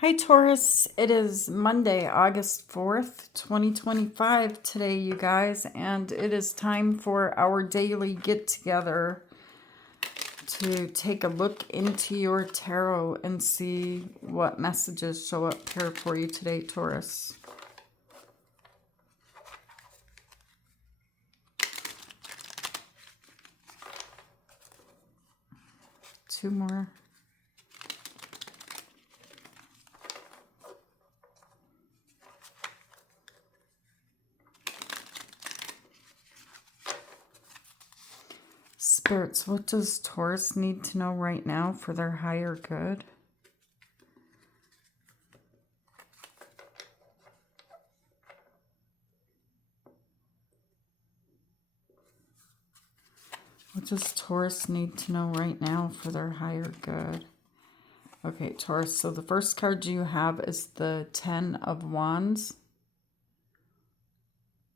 Hi, Taurus. It is Monday, August 4th, 2025 today, you guys, and it is time for our daily get together to take a look into your tarot and see what messages show up here for you today, Taurus. Two more. Spirits, what does Taurus need to know right now for their higher good? What does Taurus need to know right now for their higher good? Okay, Taurus, so the first card you have is the Ten of Wands.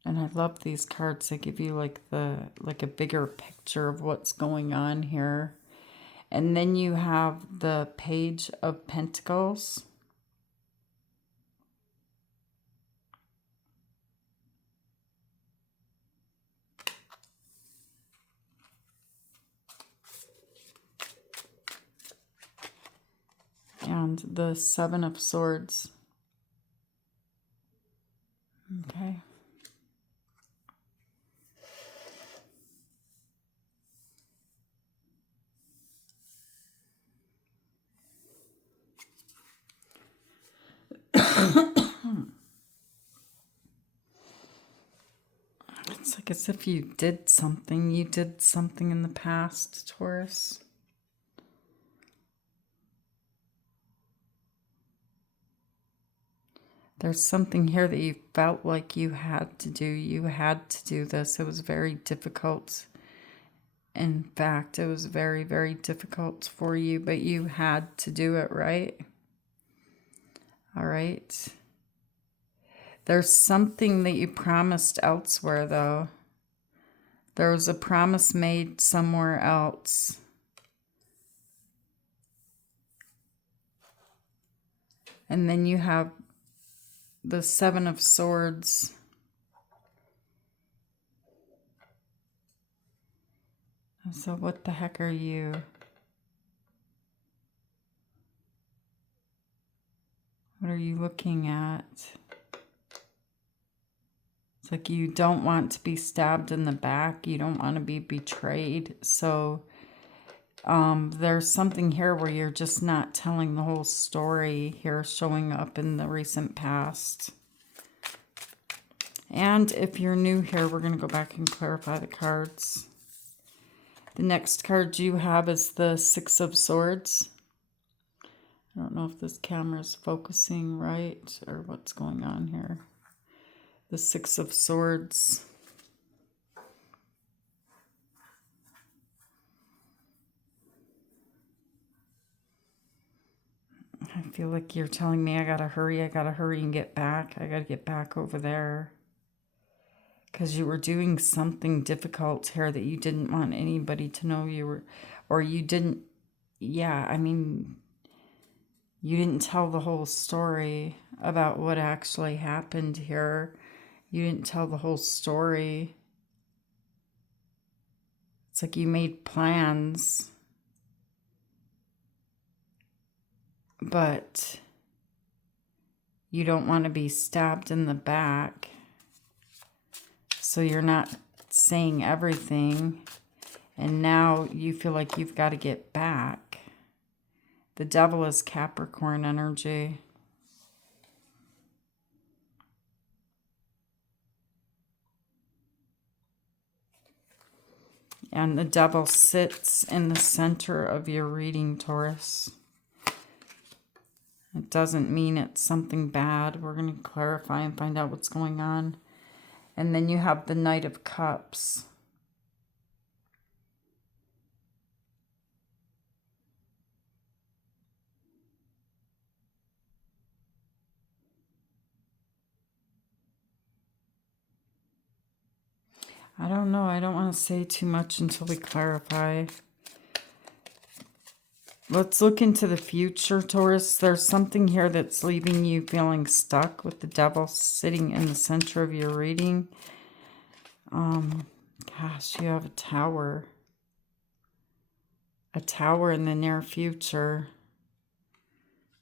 And I love these cards. They give you like a bigger picture of what's going on here. And then you have the Page of Pentacles. And the Seven of Swords. Okay. It's like as if you did something in the past, Taurus. There's something here that you felt like you had to do. You had to do this. It was very difficult. In fact, it was very, very difficult for you, but you had to do it, right? All right. There's something that you promised elsewhere, though. There was a promise made somewhere else. And then you have the Seven of Swords. So what the heck are you? What are you looking at? It's like you don't want to be stabbed in the back. You don't want to be betrayed. So there's something here where you're just not telling the whole story here showing up in the recent past. And if you're new here, we're going to go back and clarify the cards. The next card you have is the Six of Swords. I don't know if this camera is focusing right or what's going on here. The Six of Swords. I feel like you're telling me I gotta hurry and get back. I gotta get back over there. Because you were doing something difficult here that you didn't want anybody to know you were, or you didn't, yeah, I mean, you didn't tell the whole story about what actually happened here. You didn't tell the whole story. It's like you made plans, but you don't want to be stabbed in the back. So you're not saying everything. And now you feel like you've got to get back. The Devil is Capricorn energy. And the Devil sits in the center of your reading, Taurus. It doesn't mean it's something bad. We're going to clarify and find out what's going on. And then you have the Knight of Cups. I don't know. I don't want to say too much until we clarify. Let's look into the future, Taurus. There's something here that's leaving you feeling stuck with the devil sitting in the center of your reading. Gosh, you have a tower. A tower in the near future.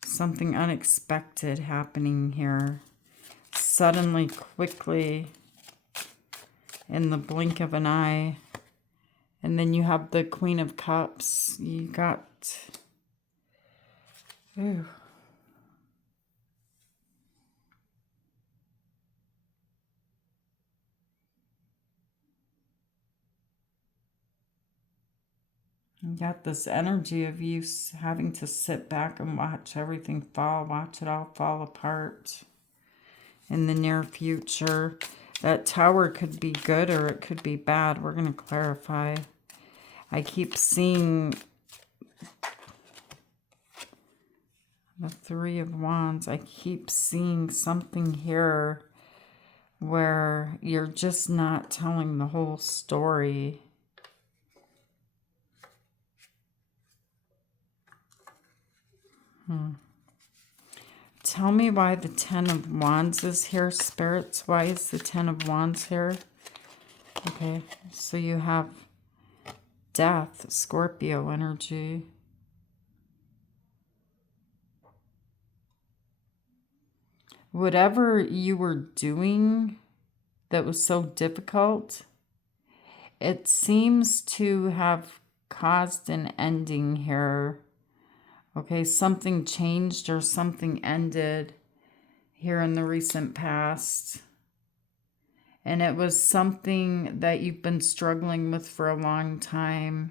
Something unexpected happening here. Suddenly, quickly, in the blink of an eye. And then you have the Queen of Cups. You got... Ooh. You got this energy of you having to sit back and watch everything fall, watch it all fall apart in the near future. That tower could be good or it could be bad. We're going to clarify. I keep seeing the Three of Wands. I keep seeing something here where you're just not telling the whole story. Tell me why the Ten of Wands is here, spirits. Why is the Ten of Wands here? Okay, so you have Death, Scorpio energy. Whatever you were doing that was so difficult, it seems to have caused an ending here. Okay, something changed or something ended here in the recent past. And it was something that you've been struggling with for a long time.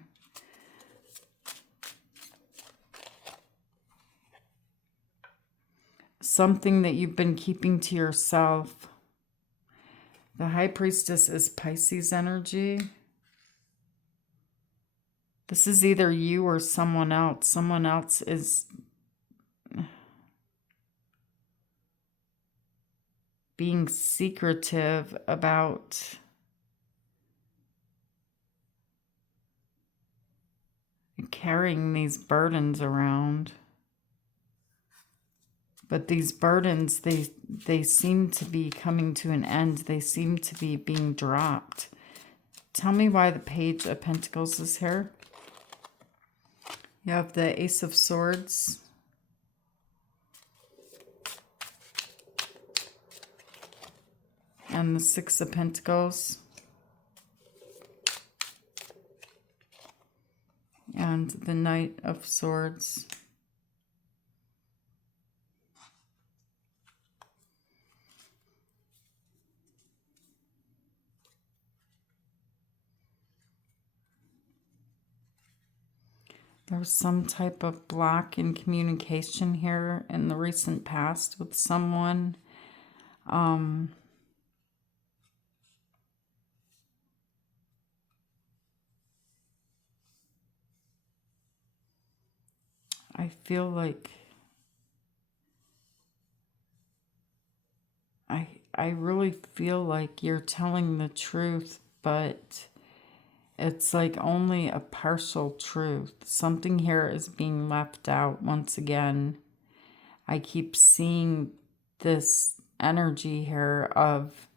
Something that you've been keeping to yourself. The High Priestess is Pisces energy. This is either you or someone else. Someone else is being secretive about carrying these burdens around. But these burdens, they seem to be coming to an end. They seem to be being dropped. Tell me why the Page of Pentacles is here. You have the Ace of Swords. And the Six of Pentacles. And the Knight of Swords. There's some type of block in communication here in the recent past with someone. I feel like I really feel like you're telling the truth, but it's like only a partial truth. Something here is being left out once again. I keep seeing this energy here of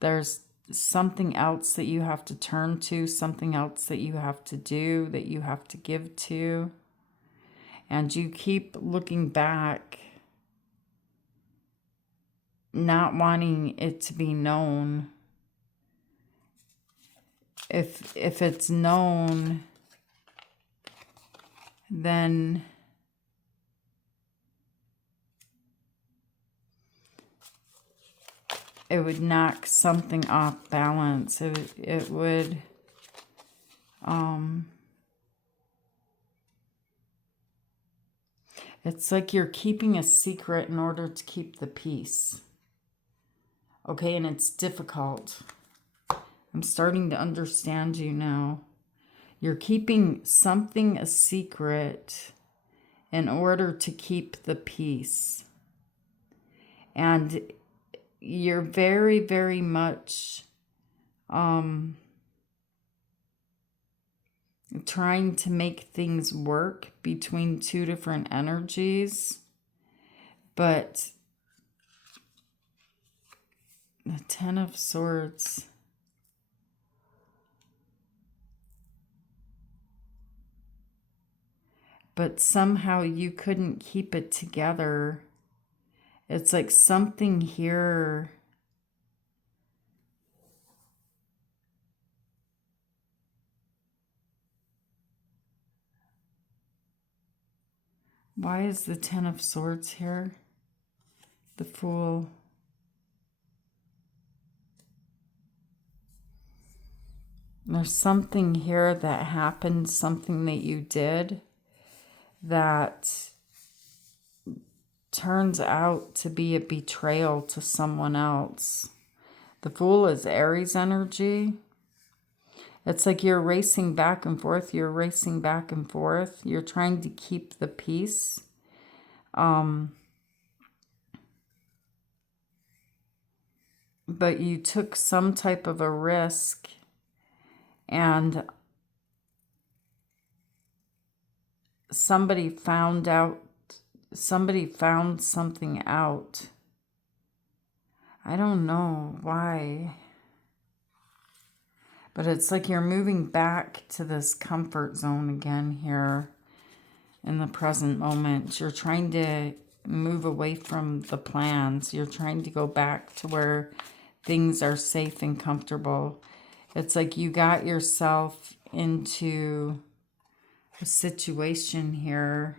there's something else that you have to turn to, something else that you have to do, that you have to give to. And you keep looking back, not wanting it to be known. If it's known, then it would knock something off balance. It would it's like you're keeping a secret in order to keep the peace. Okay, and it's difficult. I'm starting to understand you now. You're keeping something a secret in order to keep the peace. And you're very, very much trying to make things work between two different energies. But the Ten of Swords. But somehow you couldn't keep it together. It's like something here. Why is the Ten of Swords here? The Fool. There's something here that happened, something that you did that turns out to be a betrayal to someone else. The Fool is Aries energy. It's like you're racing back and forth. You're racing back and forth. You're trying to keep the peace. But you took some type of a risk, and somebody found something out. I don't know why. But it's like you're moving back to this comfort zone again here in the present moment. You're trying to move away from the plans. You're trying to go back to where things are safe and comfortable. It's like you got yourself into a situation here.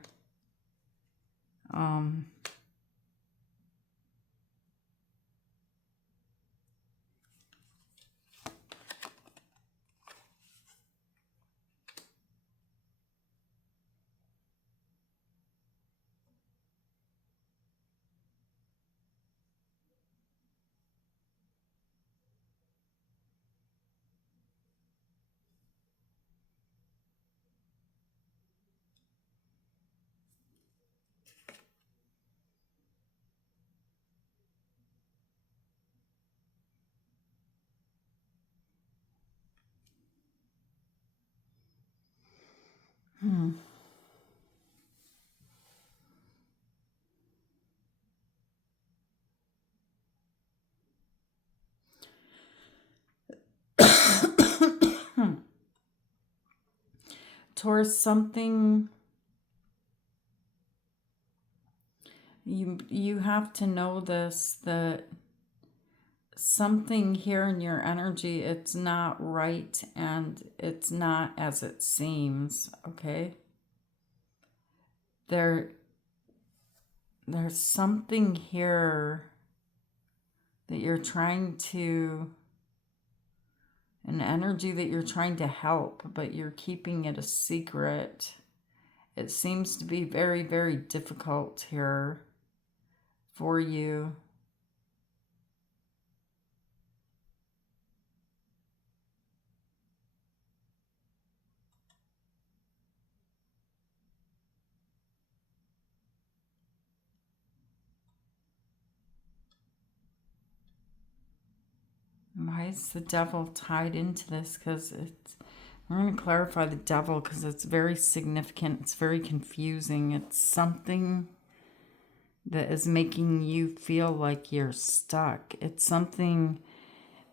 Taurus, something you have to know this, that something here in your energy, it's not right and it's not as it seems, okay? There's something here that you're trying to, an energy that you're trying to help, but you're keeping it a secret. It seems to be very, very difficult here for you. Why is the Devil tied into this? Because we're going to clarify the Devil because it's very significant. It's very confusing. It's something that is making you feel like you're stuck. It's something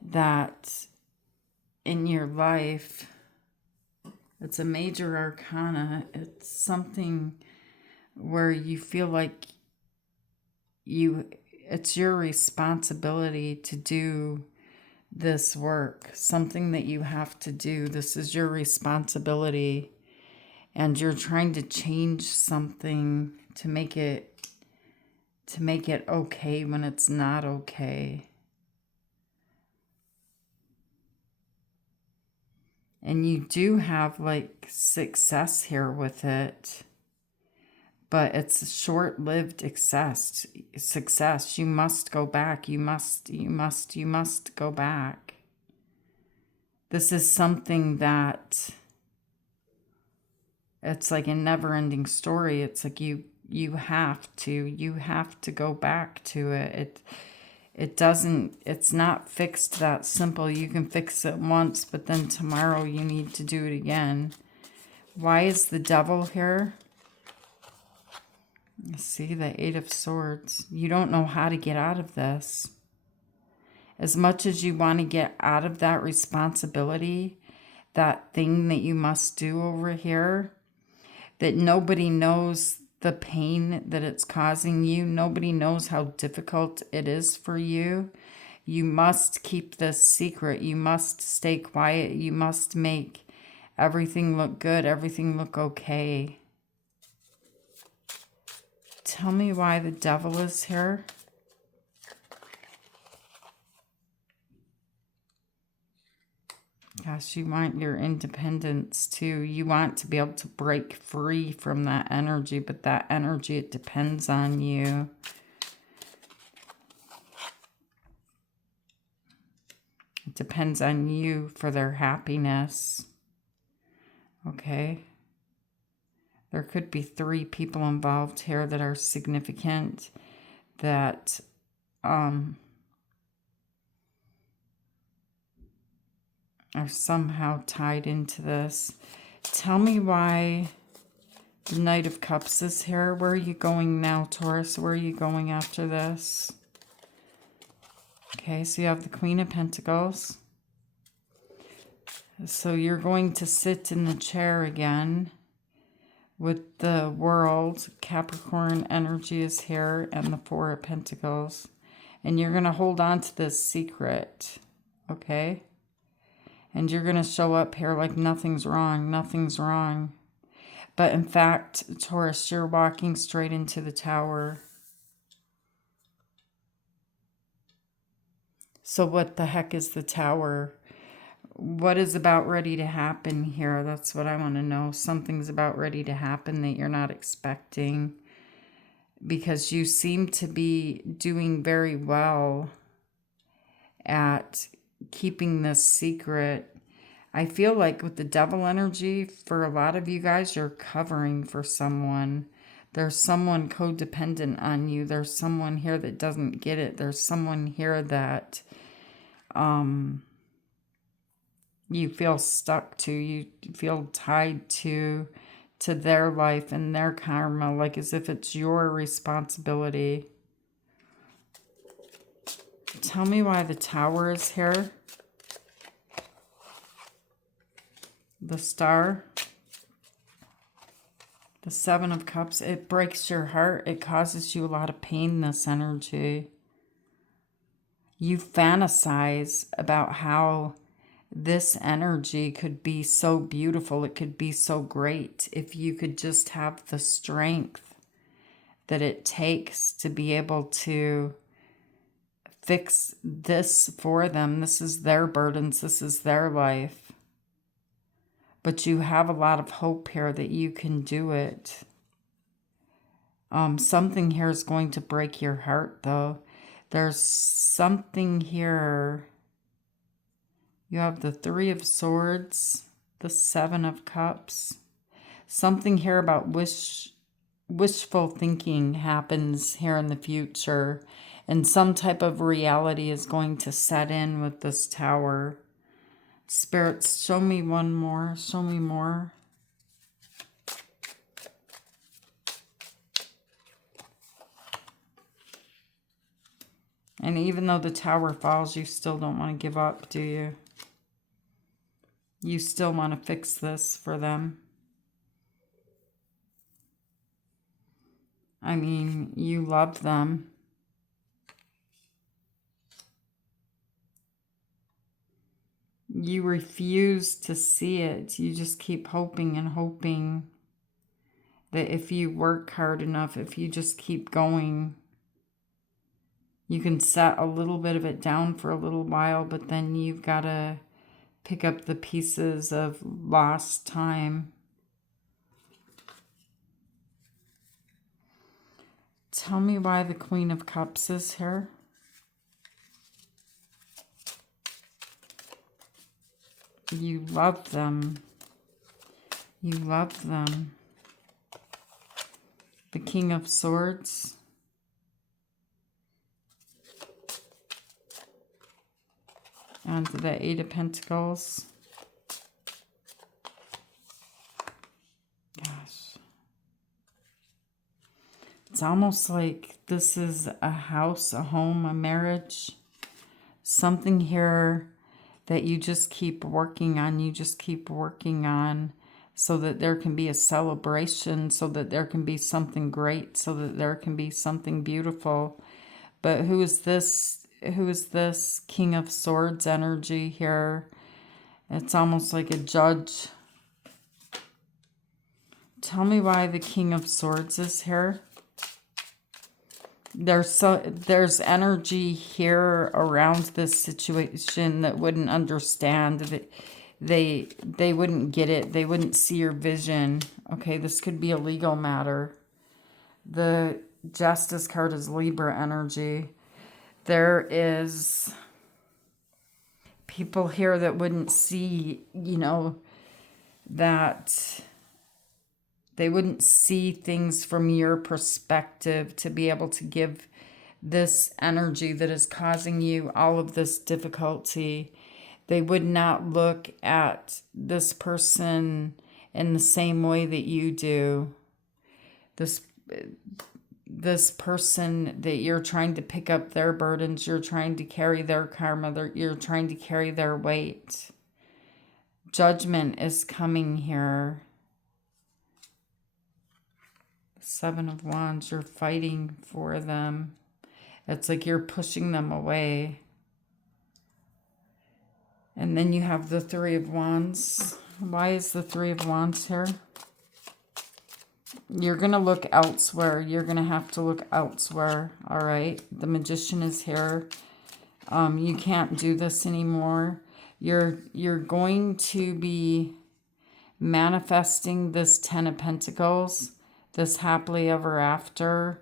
that in your life, it's a major arcana. It's something where you feel like it's your responsibility to do this work, something that you have to do. This is your responsibility, and you're trying to change something to make it okay when it's not okay. And you do have like success here with it, but it's a short-lived success. You must go back. You must go back. This is something that it's like a never-ending story. It's like you have to go back to it. It's not fixed that simple. You can fix it once, but then tomorrow you need to do it again. Why is the devil here? See, the Eight of Swords. You don't know how to get out of this. As much as you want to get out of that responsibility, that thing that you must do over here, that nobody knows the pain that it's causing you. Nobody knows how difficult it is for you. You must keep this secret. You must stay quiet. You must make everything look good, everything look okay. Tell me why the devil is here. Gosh, you want your independence too. You want to be able to break free from that energy, but that energy, it depends on you. It depends on you for their happiness. Okay. There could be 3 people involved here that are significant, that are somehow tied into this. Tell me why the Knight of Cups is here. Where are you going now, Taurus? Where are you going after this? Okay, so you have the Queen of Pentacles. So you're going to sit in the chair again with the World. Capricorn energy is here, and the Four of Pentacles. And you're going to hold on to this secret, okay? And you're going to show up here like nothing's wrong, nothing's wrong. But in fact, Taurus, you're walking straight into the Tower. So what the heck is the Tower? What is about ready to happen here? That's what I want to know. Something's about ready to happen that you're not expecting. Because you seem to be doing very well at keeping this secret. I feel like with the devil energy, for a lot of you guys, you're covering for someone. There's someone codependent on you. There's someone here that doesn't get it. There's someone here that you feel stuck to. You feel tied to their life and their karma, like as if it's your responsibility. Tell me why the Tower is here. The Star. The Seven of Cups. It breaks your heart. It causes you a lot of pain, this energy. You fantasize about how this energy could be so beautiful. It could be so great if you could just have the strength that it takes to be able to fix this for them. This is their burdens. This is their life. But you have a lot of hope here that you can do it. Something here is going to break your heart, though. There's something here. You have the Three of Swords, the Seven of Cups. Something here about wishful thinking happens here in the future. And some type of reality is going to set in with this Tower. Spirits, show me one more. Show me more. And even though the Tower falls, you still don't want to give up, do you? You still want to fix this for them. I mean, you love them. You refuse to see it. You just keep hoping and hoping that if you work hard enough, if you just keep going, you can set a little bit of it down for a little while, but then you've got to pick up the pieces of lost time. Tell me why the Queen of Cups is here. You love them. You love them. The King of Swords. And the Eight of Pentacles. It's almost like this is a house, a home, a marriage. Something here that you just keep working on. You just keep working on so that there can be a celebration, so that there can be something great, so that there can be something beautiful. But who is this? Who is this King of Swords energy here? It's almost like a judge. Tell me why the King of Swords is here. There's energy here around this situation that wouldn't understand that they wouldn't get it. They wouldn't see your vision. Okay, this could be a legal matter. The Justice card is Libra energy. There is people here that wouldn't see, that they wouldn't see things from your perspective to be able to give this energy that is causing you all of this difficulty. They would not look at this person in the same way that you do. This person that you're trying to pick up their burdens, you're trying to carry their karma, you're trying to carry their weight. Judgment is coming here. Seven of Wands, you're fighting for them. It's like you're pushing them away. And then you have the Three of Wands. Why is the Three of Wands here? You're going to look elsewhere. You're going to have to look elsewhere. All right. The Magician is here. You can't do this anymore. You're going to be manifesting this Ten of Pentacles, this happily ever after,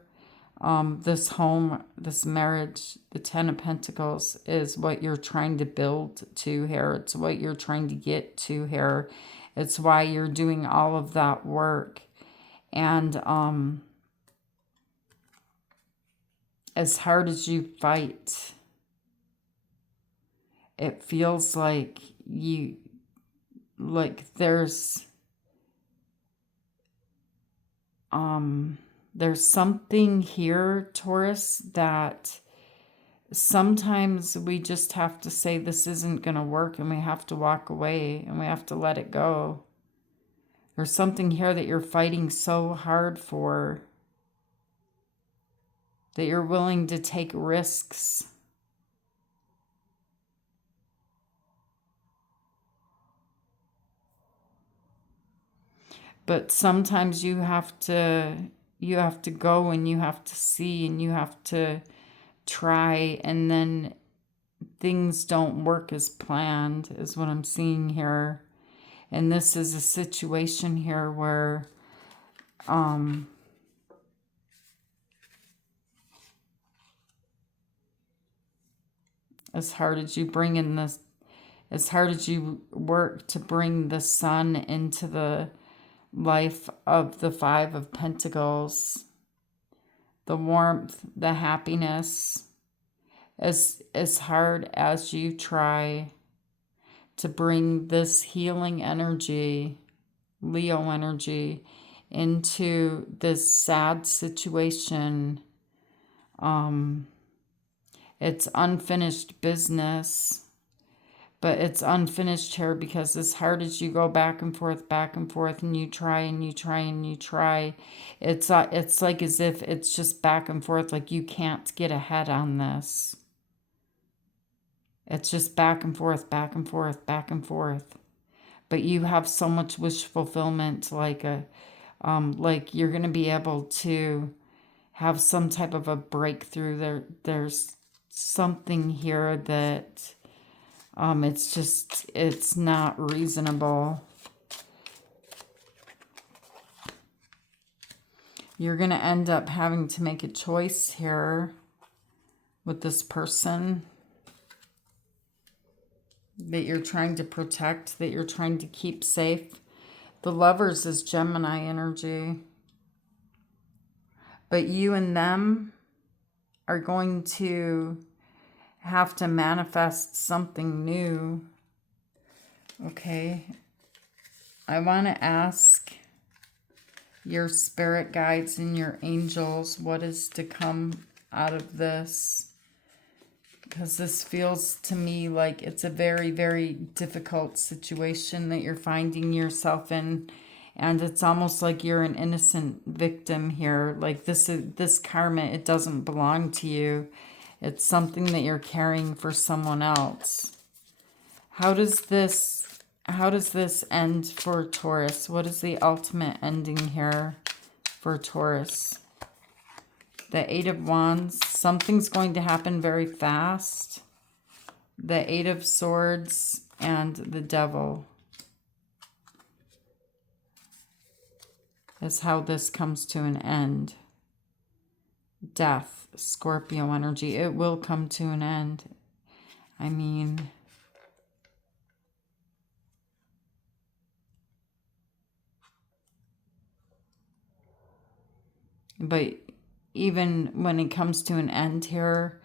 this home, this marriage. The Ten of Pentacles is what you're trying to build to here. It's what you're trying to get to here. It's why you're doing all of that work. And as hard as you fight, it feels like there's something here, Taurus, that sometimes we just have to say this isn't going to work, and we have to walk away and we have to let it go. There's something here that you're fighting so hard for, that you're willing to take risks. But sometimes you have to go and you have to see and you have to try, and then things don't work as planned, is what I'm seeing here. And this is a situation here where as hard as you work to bring the sun into the life of the Five of Pentacles, the warmth, the happiness, as hard as you try to bring this healing energy, Leo energy, into this sad situation, it's unfinished business. But it's unfinished here because as hard as you go back and forth, and you try and you try and you try, it's like as if it's just back and forth, like you can't get ahead on this. It's just back and forth, back and forth, back and forth. But you have so much wish fulfillment, like you're going to be able to have some type of a breakthrough. There's something here that it's not reasonable. You're going to end up having to make a choice here with this person that you're trying to protect, that you're trying to keep safe. The Lovers is Gemini energy. But you and them are going to have to manifest something new. Okay. I want to ask your spirit guides and your angels, what is to come out of this. Because this feels to me like it's a very, very difficult situation that you're finding yourself in. And it's almost like you're an innocent victim here. Like this karma, it doesn't belong to you. It's something that you're carrying for someone else. How does this end for Taurus? What is the ultimate ending here for Taurus? The Eight of Wands. Something's going to happen very fast. The Eight of Swords and the Devil is how this comes to an end. Death, Scorpio energy. It will come to an end. I mean, but even when it comes to an end here,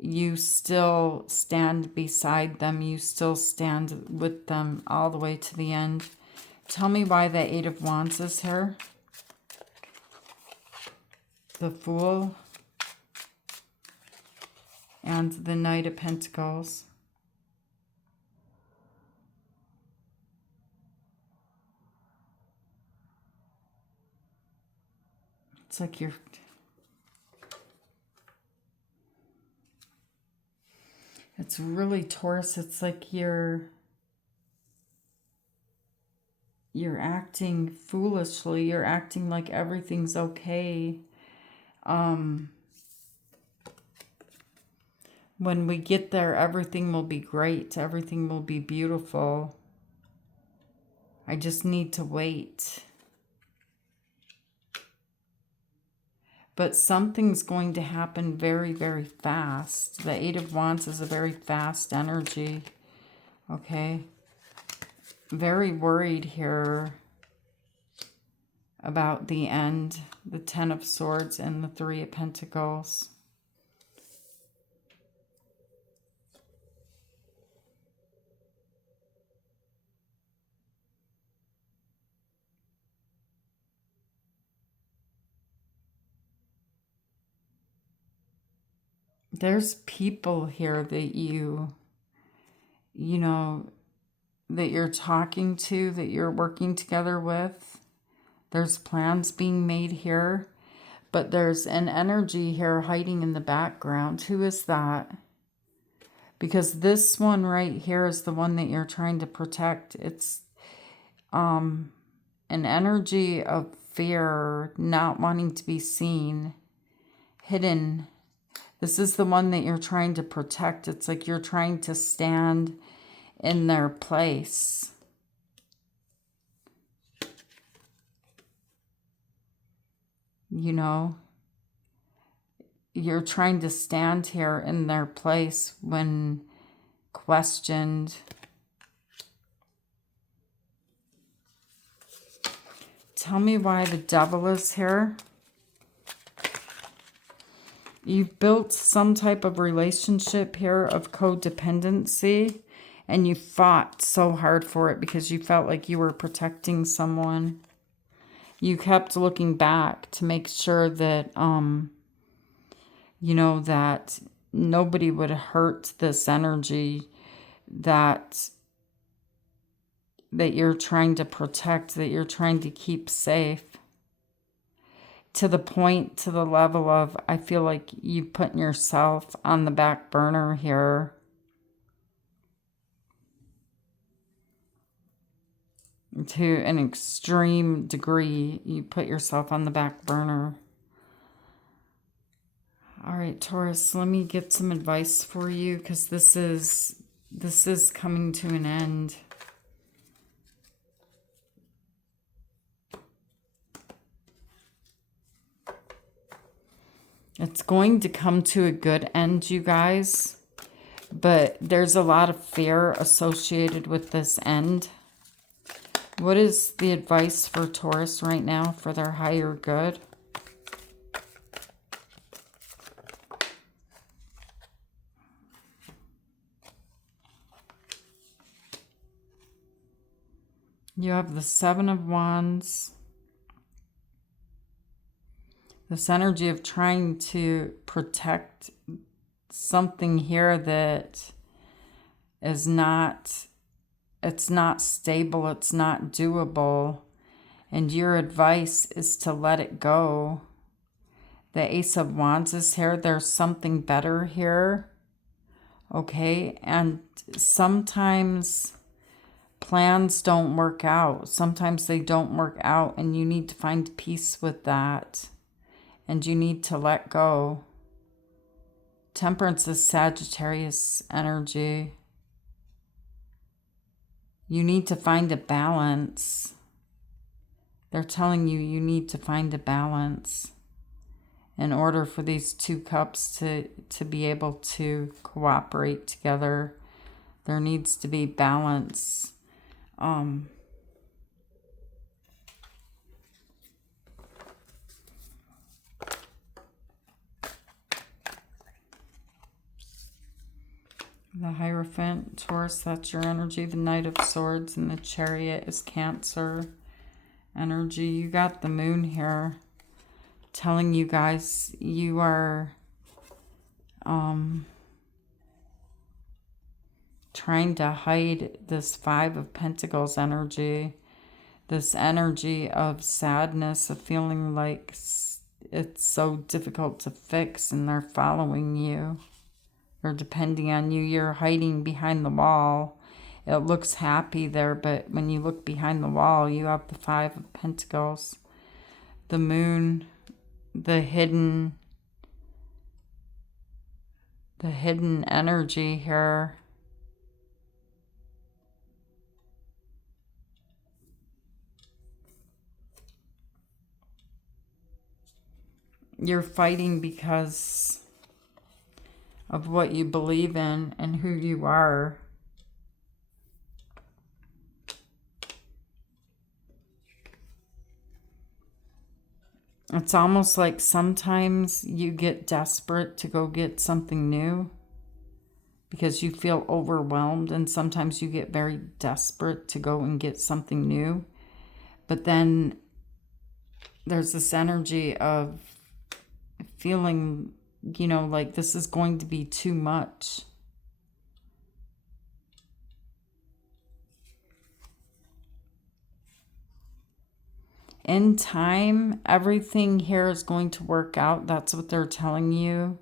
you still stand beside them. You still stand with them all the way to the end. Tell me why the Eight of Wands is here. The Fool and the Knight of Pentacles. It's like you're... It's really Taurus. It's like you're acting foolishly. You're acting like everything's okay. When we get there, everything will be great. Everything will be beautiful. I just need to wait. But something's going to happen very, very fast. The Eight of Wands is a very fast energy. Okay. Very worried here about the end. The Ten of Swords and the Three of Pentacles. There's people here that you know, that you're talking to, that you're working together with. There's plans being made here, but there's an energy here hiding in the background. Who is that? Because this one right here is the one that you're trying to protect. It's an energy of fear, not wanting to be seen, hidden. This is the one that you're trying to protect. It's like you're trying to stand in their place. You know, you're trying to stand here in their place when questioned. Tell me why the Devil is here. You've built some type of relationship here of codependency, and you fought so hard for it because you felt like you were protecting someone. You kept looking back to make sure that, you know, that nobody would hurt this energy that you're trying to protect, that you're trying to keep safe. To the point, to the level of, I feel like you've put yourself on the back burner here. To an extreme degree, you put yourself on the back burner. All right, Taurus, let me get some advice for you, because this is coming to an end. It's going to come to a good end, you guys, but there's a lot of fear associated with this end. What is the advice for Taurus right now for their higher good? You have the Seven of Wands, This energy of trying to protect something here that is not, it's not stable, it's not doable, and your advice is to let it go. The Ace of Wands is here. There's something better here. Okay, and sometimes plans don't work out. Sometimes they don't work out, and you need to find peace with that. And you need to let go. Temperance is Sagittarius energy. You need to find a balance. They're telling you you need to find a balance in order for these two cups to be able to cooperate together. There needs to be balance. The Hierophant, Taurus, that's your energy. The Knight of Swords and the Chariot is Cancer energy. You got the Moon here telling you guys you are trying to hide this Five of Pentacles energy. This energy of sadness, of feeling like it's so difficult to fix, and they're following you. Or depending on you, you're hiding behind the wall. It looks happy there, but when you look behind the wall, you have the Five of Pentacles. The Moon, the hidden energy here. You're fighting because of what you believe in and who you are. It's almost like sometimes you get desperate to go get something new because you feel overwhelmed, and sometimes you get very desperate to go and get something new. But then there's this energy of feeling, you know, like this is going to be too much. In time, everything here is going to work out. That's what they're telling you.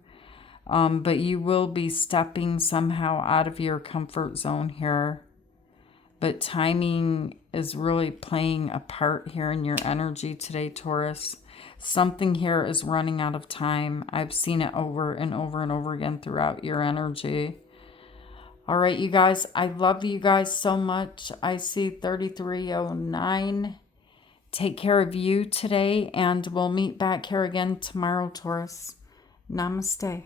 But you will be stepping somehow out of your comfort zone here. But timing is really playing a part here in your energy today, Taurus. Something here is running out of time. I've seen it over and over and over again throughout your energy. All right, you guys, I love you guys so much. I see 3309. Take care of you today, and we'll meet back here again tomorrow, Taurus. Namaste.